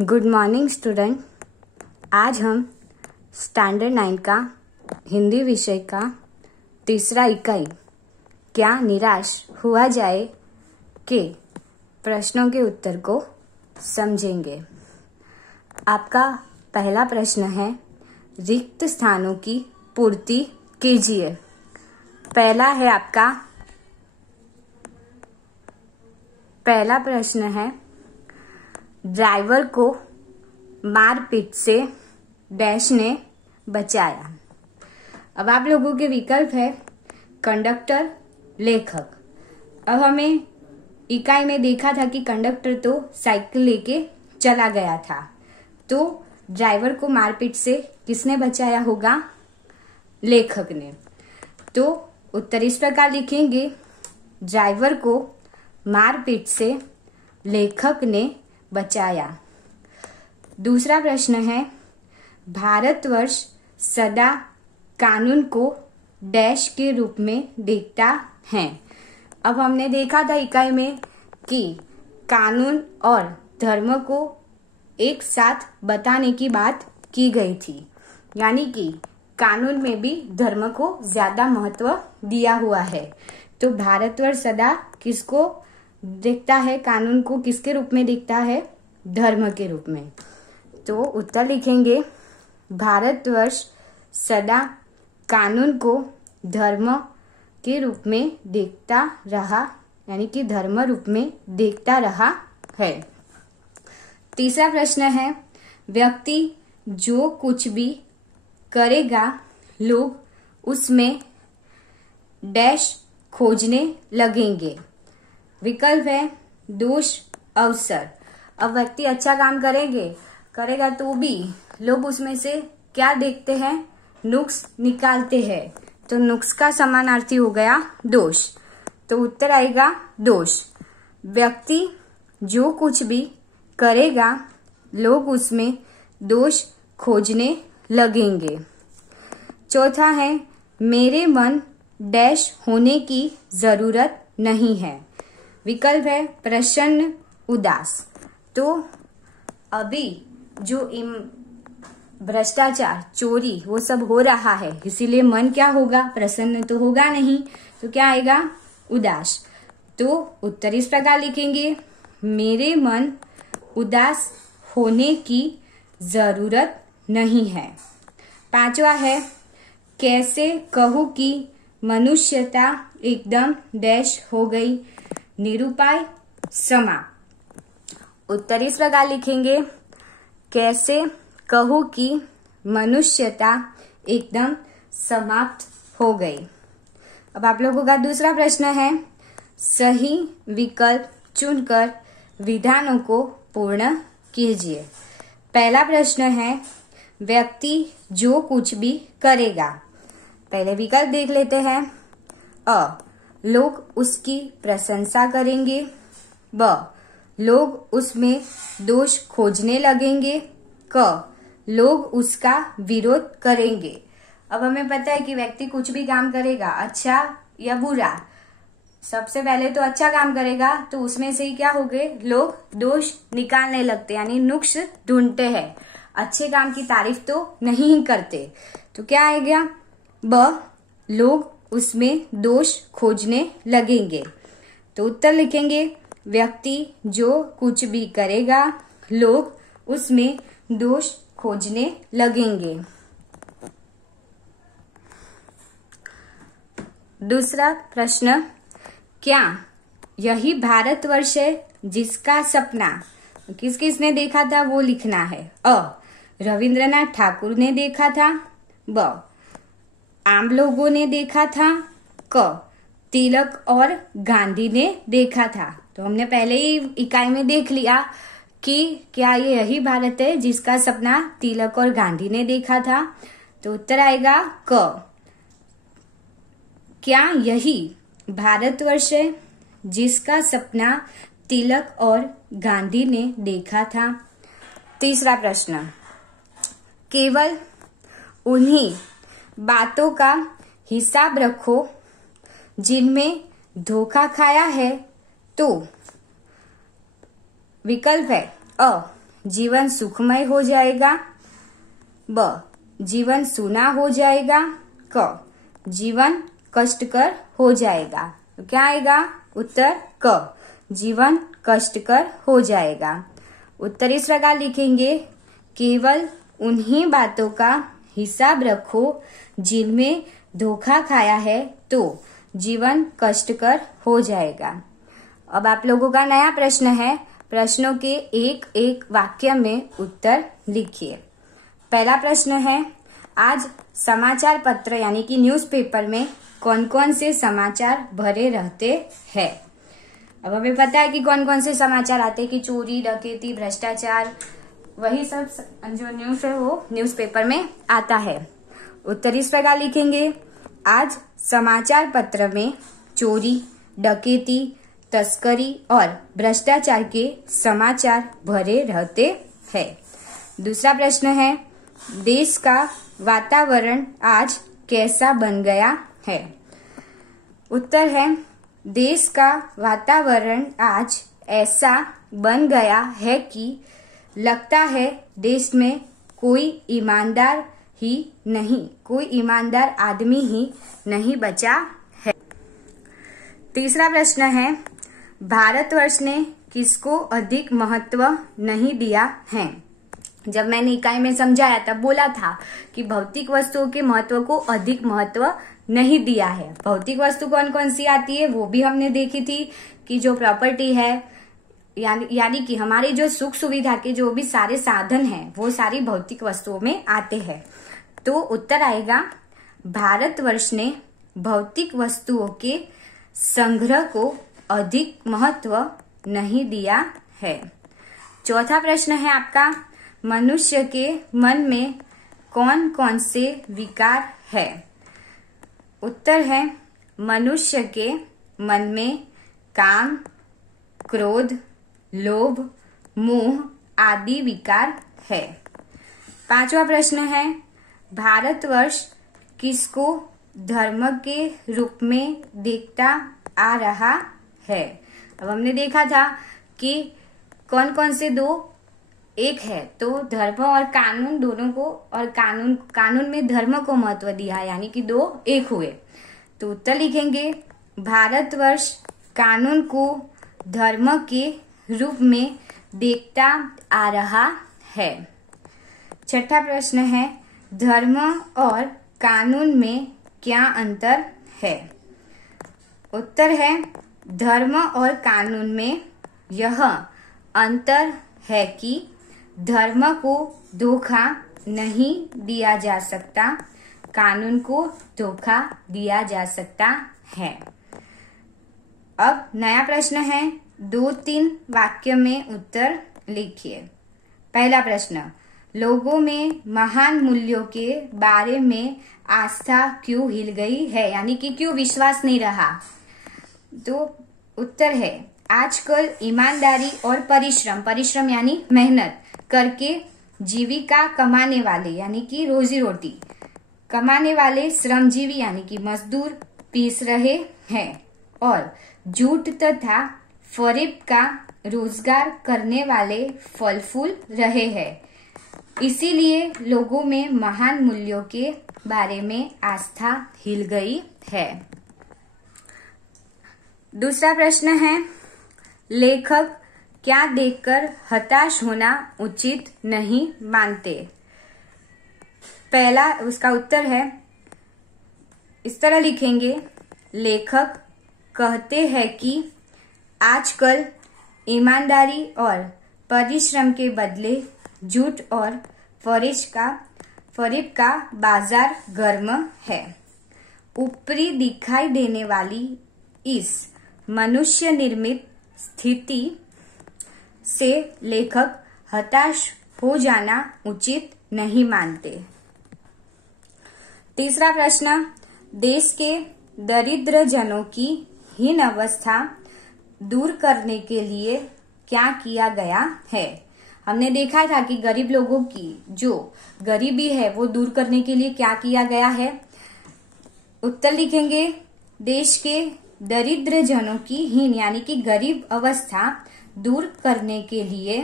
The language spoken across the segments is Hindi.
Good morning student. आज हम स्टैंडर्ड 9 का हिंदी विषय का तीसरा इकाई क्या निराश हुआ जाए के प्रश्नों के उत्तर को समझेंगे। आपका पहला प्रश्न है, रिक्त स्थानों की पूर्ति कीजिए। पहला प्रश्न है, ड्राइवर को मारपीट से डैश ने बचाया। अब आप लोगों के विकल्प है कंडक्टर, लेखक। अब हमें इकाई में देखा था कि कंडक्टर तो साइकिल लेके चला गया था, तो ड्राइवर को मारपीट से किसने बचाया होगा? लेखक ने। तो उत्तर इस प्रकार लिखेंगे, ड्राइवर को मारपीट से लेखक ने बचाया। दूसरा प्रश्न है, भारतवर्ष सदा कानून को डैश के रूप में देखता है। अब हमने देखा था इकाई में कि कानून और धर्म को एक साथ बताने की बात की गई थी, यानी कि कानून में भी धर्म को ज्यादा महत्व दिया हुआ है। तो भारतवर्ष सदा किसको देखता है? कानून को किसके रूप में देखता है? धर्म के रूप में। तो उत्तर लिखेंगे, भारतवर्ष सदा कानून को धर्म के रूप में देखता रहा, यानी कि धर्म रूप में देखता रहा है। तीसरा प्रश्न है, व्यक्ति जो कुछ भी करेगा लोग उसमें डैश खोजने लगेंगे। विकल्प है दोष, अवसर। अब व्यक्ति अच्छा काम करेगा तो भी लोग उसमें से क्या देखते हैं? नुक्स निकालते हैं। तो नुक्स का समानार्थी हो गया दोष। तो उत्तर आएगा दोष। व्यक्ति जो कुछ भी करेगा लोग उसमें दोष खोजने लगेंगे। चौथा है, मेरे मन डैश होने की जरूरत नहीं है। विकल्प है प्रसन्न, उदास। तो अभी जो भ्रष्टाचार, चोरी वो सब हो रहा है, इसीलिए मन क्या होगा? प्रसन्न तो होगा नहीं। तो क्या आएगा? उदास। तो उत्तर इस प्रकार लिखेंगे, मेरे मन उदास होने की जरूरत नहीं है। पांचवा है, कैसे कहूं कि मनुष्यता एकदम डैश हो गई? निरुपाय, समाप्त। उत्तर इस प्रकार लिखेंगे, कैसे कहूं कि मनुष्यता एकदम समाप्त हो गई। अब आप लोगों का दूसरा प्रश्न है, सही विकल्प चुनकर विधानों को पूर्ण कीजिए। पहला प्रश्न है, व्यक्ति जो कुछ भी करेगा। पहले विकल्प देख लेते हैं। अ, लोग उसकी प्रशंसा करेंगे। ब, लोग उसमें दोष खोजने लगेंगे। क, लोग उसका विरोध करेंगे। अब हमें पता है कि व्यक्ति कुछ भी काम करेगा, अच्छा या बुरा, सबसे पहले तो अच्छा काम करेगा तो उसमें से ही क्या हो गए? लोग दोष निकालने लगते, यानी नुक्स ढूंढते हैं। अच्छे काम की तारीफ तो नहीं करते। तो क्या आएगा? ब, लोग उसमें दोष खोजने लगेंगे। तो उत्तर लिखेंगे, व्यक्ति जो कुछ भी करेगा लोग उसमें दोष खोजने लगेंगे। दूसरा प्रश्न, क्या यही भारतवर्ष है जिसका सपना? किस किसने देखा था वो लिखना है। अ, रविंद्रनाथ ठाकुर ने देखा था। ब, आम लोगों ने देखा था। क, तिलक और गांधी ने देखा था। तो हमने पहले ही इकाई में देख लिया कि क्या ये यही भारत है जिसका सपना तिलक और गांधी ने देखा था। तो उत्तर आएगा क, क्या यही भारतवर्ष है जिसका सपना तिलक और गांधी ने देखा था। तीसरा प्रश्न, केवल उन्हीं बातों का हिसाब रखो जिनमें धोखा खाया है। तो विकल्प है अ, जीवन सुखमय हो जाएगा। ब, जीवन सूना हो जाएगा। क, जीवन कष्टकर हो जाएगा। तो क्या आएगा उत्तर क, जीवन कष्टकर हो जाएगा। उत्तर इस प्रकार लिखेंगे, केवल उन्हीं बातों का हिसाब रखो जिनमें धोखा खाया है तो जीवन कष्टकर हो जाएगा। अब आप लोगों का नया प्रश्न है, प्रश्नों के एक एक वाक्य में उत्तर लिखिए। पहला प्रश्न है, आज समाचार पत्र यानी कि न्यूज़पेपर में कौन कौन से समाचार भरे रहते हैं। अब हमें पता है कि कौन कौन से समाचार आते हैं कि चोरी, डकैती, भ्रष्टाचार, वही सब जो न्यूज है वो न्यूज़पेपर में आता है। उत्तर इस प्रकार लिखेंगे, आज समाचार पत्र में चोरी, डकैती, तस्करी और भ्रष्टाचार के समाचार भरे रहते हैं। दूसरा प्रश्न है, देश का वातावरण आज कैसा बन गया है। उत्तर है, देश का वातावरण आज ऐसा बन गया है कि लगता है देश में कोई ईमानदार आदमी ही नहीं बचा है। तीसरा प्रश्न है, भारतवर्ष ने किसको अधिक महत्व नहीं दिया है। जब मैंने इकाई में समझाया तब बोला था कि भौतिक वस्तुओं के महत्व को अधिक महत्व नहीं दिया है। भौतिक वस्तु कौन कौन सी आती है वो भी हमने देखी थी कि जो प्रॉपर्टी है यानी कि हमारे जो सुख सुविधा के जो भी सारे साधन हैं वो सारी भौतिक वस्तुओं में आते हैं। तो उत्तर आएगा, भारतवर्ष ने भौतिक वस्तुओं के संग्रह को अधिक महत्व नहीं दिया है। चौथा प्रश्न है आपका, मनुष्य के मन में कौन कौन से विकार है। उत्तर है, मनुष्य के मन में काम, क्रोध, लोभ, मोह आदि विकार है। पांचवा प्रश्न है, भारतवर्ष किसको धर्म के रूप में देखता आ रहा है। अब हमने देखा था कि कौन कौन से दो एक है, तो धर्म और कानून दोनों को, और कानून में धर्म को महत्व दिया यानी कि दो एक हुए। तो उत्तर लिखेंगे, भारतवर्ष कानून को धर्म के रूप में देखता आ रहा है। छठा प्रश्न है, धर्म और कानून में क्या अंतर है। उत्तर है, धर्म और कानून में यह अंतर है कि धर्म को धोखा नहीं दिया जा सकता, कानून को धोखा दिया जा सकता है। अब नया प्रश्न है, 2-3 वाक्य में उत्तर लिखिए। पहला प्रश्न, लोगों में महान मूल्यों के बारे में आस्था क्यों हिल गई है, यानी कि क्यों विश्वास नहीं रहा। तो उत्तर है, आजकल ईमानदारी और परिश्रम यानी मेहनत करके जीविका कमाने वाले यानी कि रोजी रोटी कमाने वाले श्रमजीवी यानी कि मजदूर पीस रहे हैं और झूठ तथा फरेब का रोजगार करने वाले फल फूल रहे हैं। इसीलिए लोगों में महान मूल्यों के बारे में आस्था हिल गई है। दूसरा प्रश्न है, लेखक क्या देखकर हताश होना उचित नहीं मानते। पहला उसका उत्तर है, इस तरह लिखेंगे, लेखक कहते हैं कि आजकल ईमानदारी और परिश्रम के बदले झूठ और फरेब का बाजार गर्म है। ऊपरी दिखाई देने वाली इस मनुष्य निर्मित स्थिति से लेखक हताश हो जाना उचित नहीं मानते। तीसरा प्रश्न, देश के दरिद्र जनों की हीन अवस्था दूर करने के लिए क्या किया गया है। हमने देखा था कि गरीब लोगों की जो गरीबी है वो दूर करने के लिए क्या किया गया है। उत्तर लिखेंगे, देश के दरिद्र जनों की हीन यानी कि गरीब अवस्था दूर करने के लिए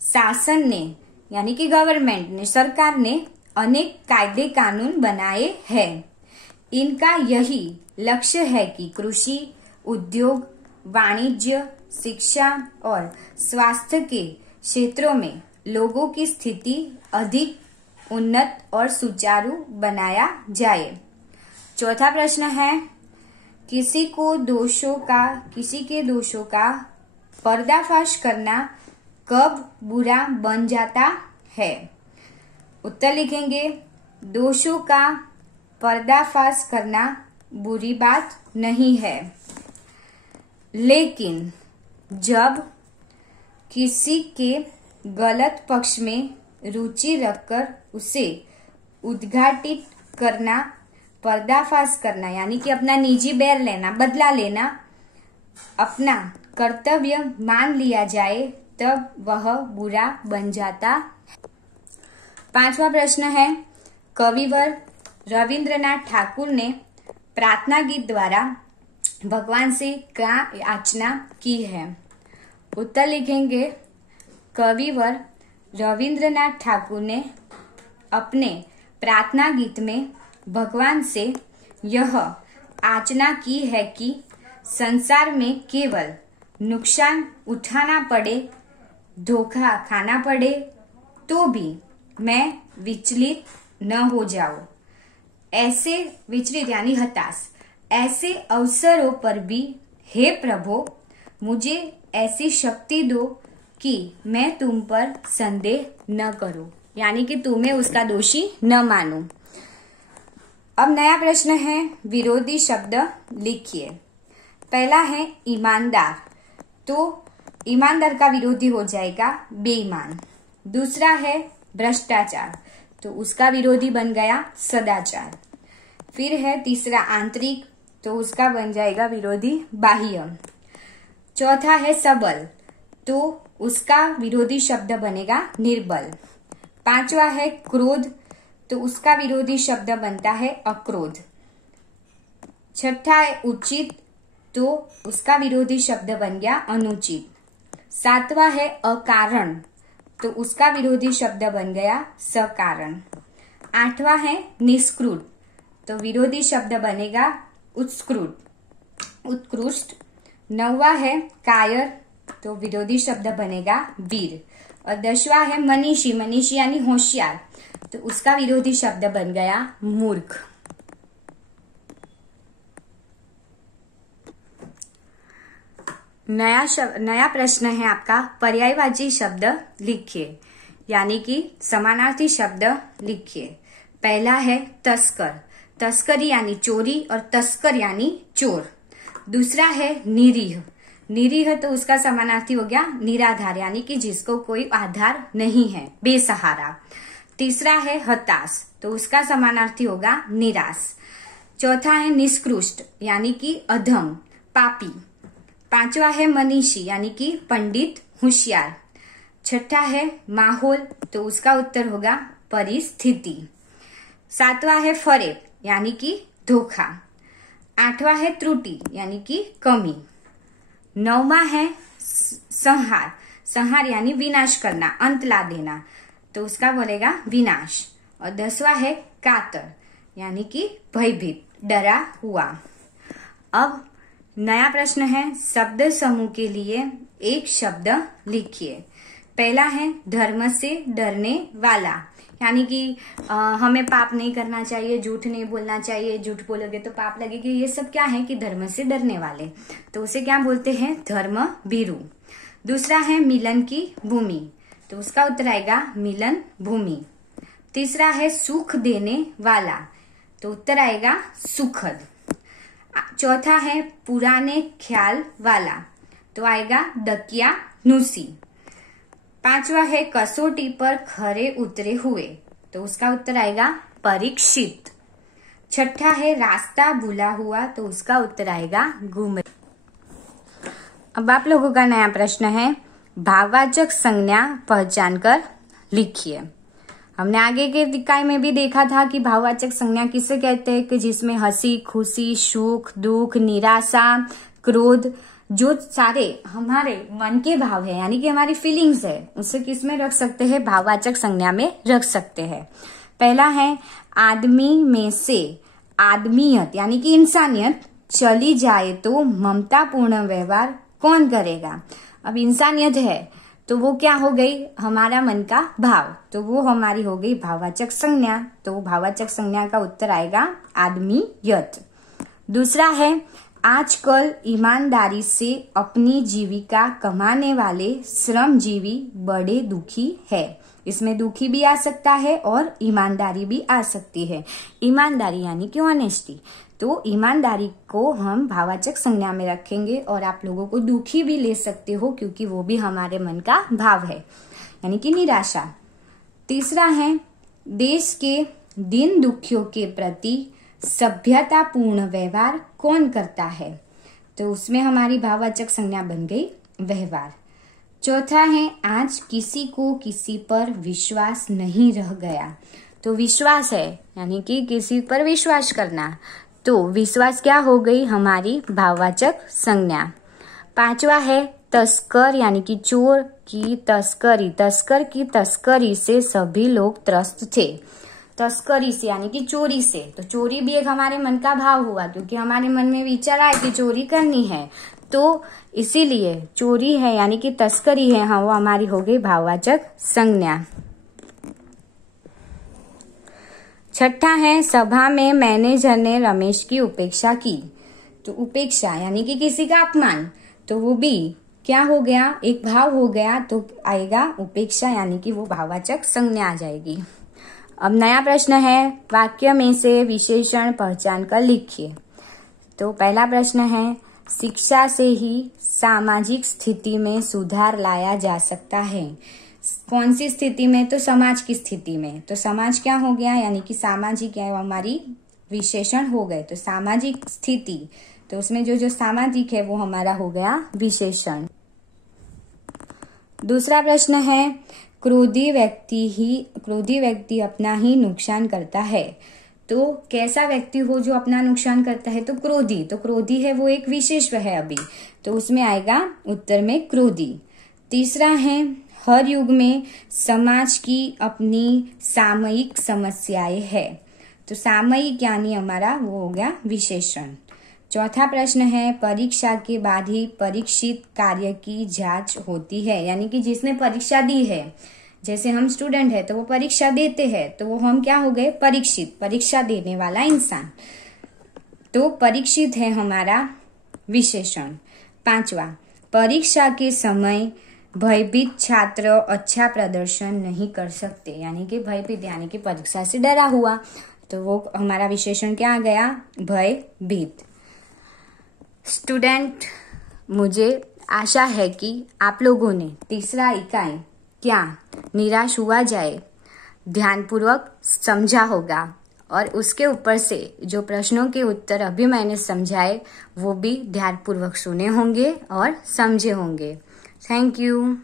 शासन ने यानी कि गवर्नमेंट ने, सरकार ने अनेक कायदे कानून बनाए हैं। इनका यही लक्ष्य है कि कृषि, उद्योग, वाणिज्य, शिक्षा और स्वास्थ्य के क्षेत्रों में लोगों की स्थिति अधिक उन्नत और सुचारू बनाया जाए। चौथा प्रश्न है, किसी के दोषों का पर्दाफाश करना कब बुरा बन जाता है? उत्तर लिखेंगे, दोषों का पर्दाफाश करना बुरी बात नहीं है, लेकिन जब किसी के गलत पक्ष में रुचि रखकर उसे उद्घाटित करना, पर्दाफाश करना यानी कि अपना निजी बैर लेना, बदला लेना अपना कर्तव्य मान लिया जाए, तब वह बुरा बन जाता है। पांचवा प्रश्न है, कविवर रविंद्रनाथ ठाकुर ने प्रार्थना गीत द्वारा भगवान से क्या याचना की है? उत्तर लिखेंगे, कविवर रविंद्रनाथ ठाकुर ने अपने प्रार्थना गीत में भगवान से यह याचना की है कि संसार में केवल नुकसान उठाना पड़े, धोखा खाना पड़े, तो भी मैं विचलित न हो जाऊं। ऐसे विचलित यानी हताश, ऐसे अवसरों पर भी हे प्रभु मुझे ऐसी शक्ति दो कि मैं तुम पर संदेह न करूं, यानी कि तुम्हें उसका दोषी न मानूं। अब नया प्रश्न है, विरोधी शब्द लिखिए। पहला है ईमानदार, तो ईमानदार का विरोधी हो जाएगा बेईमान। दूसरा है भ्रष्टाचार, तो उसका विरोधी बन गया सदाचार। फिर है तीसरा आंतरिक, तो उसका बन जाएगा विरोधी बाह्य। चौथा है सबल, तो उसका विरोधी शब्द बनेगा निर्बल। पांचवा है क्रोध, तो उसका विरोधी शब्द बनता है अक्रोध। छठा है उचित, तो उसका विरोधी शब्द बन गया अनुचित। सातवां है अकारण, तो उसका विरोधी शब्द बन गया सकारण। आठवां है निष्कृत, तो विरोधी शब्द बनेगा उत्कृष्ट। नौवां है कायर, तो विरोधी शब्द बनेगा वीर। और 10वां है मनीषी, मनीषी यानी होशियार, तो उसका विरोधी शब्द बन गया मूर्ख। नया प्रश्न है आपका, पर्यायवाची शब्द लिखिए, यानी कि समानार्थी शब्द लिखिए। पहला है तस्कर, तस्करी यानी चोरी और तस्कर यानी चोर। दूसरा है निरीह, निरीह तो उसका समानार्थी हो गया निराधार, यानी कि जिसको कोई आधार नहीं है, बेसहारा। तीसरा है हताश, तो उसका समानार्थी होगा निराश। चौथा है निष्कृष्ट, यानी कि अधम, पापी। पांचवा है मनीषी, यानी कि पंडित, होशियार। छठा है माहौल, तो उसका उत्तर होगा परिस्थिति। सातवां है फरेब, यानी कि धोखा। आठवां है त्रुटि, यानी कि कमी। नौवां है संहार, संहार यानी विनाश करना, अंत ला देना, तो उसका बोलेगा विनाश। और 10वां है कातर, यानी कि भयभीत, डरा हुआ। अब नया प्रश्न है, शब्द समूह के लिए एक शब्द लिखिए। पहला है धर्म से डरने वाला, यानी कि हमें पाप नहीं करना चाहिए, झूठ नहीं बोलना चाहिए, झूठ बोलोगे तो पाप लगेगी, ये सब क्या है कि धर्म से डरने वाले, तो उसे क्या बोलते हैं धर्म भीरु। दूसरा है मिलन की भूमि, तो उसका उत्तर आएगा मिलन भूमि। तीसरा है सुख देने वाला, तो उत्तर आएगा सुखद। चौथा है पुराने ख्याल वाला, तो आएगा दकियानुसी। पांचवा है कसौटी पर खरे उतरे हुए, तो उसका उत्तर आएगा परीक्षित। छठा है रास्ता भूला हुआ, तो उसका उत्तर आएगा गुम। अब आप लोगों का नया प्रश्न है, भाववाचक संज्ञा पहचान कर लिखिए। हमने आगे के इकाई में भी देखा था कि भाववाचक संज्ञा किसे कहते हैं कि जिसमें हंसी, खुशी, सुख, दुख, निराशा, क्रोध, जो सारे हमारे मन के भाव है यानी कि हमारी फीलिंग्स है उसे किस में रख सकते हैं, भाववाचक संज्ञा में रख सकते हैं। पहला है आदमी में से आदमियत यानी कि इंसानियत चली जाए तो ममतापूर्ण व्यवहार कौन करेगा। अब इंसानियत है तो वो क्या हो गई, हमारा मन का भाव, तो वो हमारी हो गई भाववाचक संज्ञा। तो भाववाचक संज्ञा का उत्तर आएगा आदमियत। दूसरा है आजकल ईमानदारी से अपनी जीविका कमाने वाले श्रमजीवी बड़े दुखी है। इसमें दुखी भी आ सकता है और ईमानदारी भी आ सकती है। ईमानदारी यानी कि ऑनेस्टी, तो ईमानदारी को हम भाववाचक संज्ञा में रखेंगे और आप लोगों को दुखी भी ले सकते हो क्योंकि वो भी हमारे मन का भाव है यानी कि निराशा। तीसरा है देश के दीन दुखियों के प्रति सभ्यतापूर्ण व्यवहार कौन करता है, तो उसमें हमारी भाववाचक संज्ञा बन गई व्यवहार। चौथा है आज किसी को किसी पर विश्वास नहीं रह गया, तो विश्वास है यानी कि किसी पर विश्वास करना, तो विश्वास क्या हो गई, हमारी भाववाचक संज्ञा। पांचवा है तस्कर यानी कि चोर की तस्करी, तस्कर की तस्करी से सभी लोग त्रस्त थे। तस्करी से यानी कि चोरी से, तो चोरी भी एक हमारे मन का भाव हुआ क्योंकि हमारे मन में विचार आया कि चोरी करनी है, तो इसीलिए चोरी है यानी कि तस्करी है, हाँ वो हमारी हो गई भाववाचक संज्ञा। छठा है सभा में मैनेजर ने रमेश की उपेक्षा की, तो उपेक्षा यानी कि किसी का अपमान, तो वो भी क्या हो गया, एक भाव हो गया, तो आएगा उपेक्षा यानी कि वो भाववाचक संज्ञा आ जाएगी। अब नया प्रश्न है वाक्य में से विशेषण पहचान कर लिखिए। तो पहला प्रश्न है शिक्षा से ही सामाजिक स्थिति में सुधार लाया जा सकता है। कौन सी स्थिति में, तो समाज की स्थिति में, तो समाज क्या हो गया यानी कि सामाजिक है हमारी विशेषण हो गए, तो सामाजिक स्थिति, तो उसमें जो सामाजिक है वो हमारा हो गया विशेषण। दूसरा प्रश्न है क्रोधी व्यक्ति अपना ही नुकसान करता है, तो कैसा व्यक्ति हो जो अपना नुकसान करता है, तो क्रोधी है वो एक विशेषण है अभी, तो उसमें आएगा उत्तर में क्रोधी। तीसरा है हर युग में समाज की अपनी सामयिक समस्याएं है, तो सामयिक यानी हमारा वो हो गया विशेषण। चौथा प्रश्न है परीक्षा के बाद ही परीक्षित कार्य की जांच होती है, यानी कि जिसने परीक्षा दी है, जैसे हम स्टूडेंट है तो वो परीक्षा देते हैं, तो वो हम क्या हो गए परीक्षित, परीक्षा देने वाला इंसान, तो परीक्षित है हमारा विशेषण। पांचवा परीक्षा के समय भयभीत छात्र अच्छा प्रदर्शन नहीं कर सकते, यानी कि भयभीत यानी कि परीक्षा से डरा हुआ, तो वो हमारा विशेषण क्या आ गया भयभीत। स्टूडेंट, मुझे आशा है कि आप लोगों ने तीसरा इकाई क्या निराश हुआ जाए ध्यानपूर्वक समझा होगा और उसके ऊपर से जो प्रश्नों के उत्तर अभी मैंने समझाए वो भी ध्यानपूर्वक सुने होंगे और समझे होंगे। Thank you.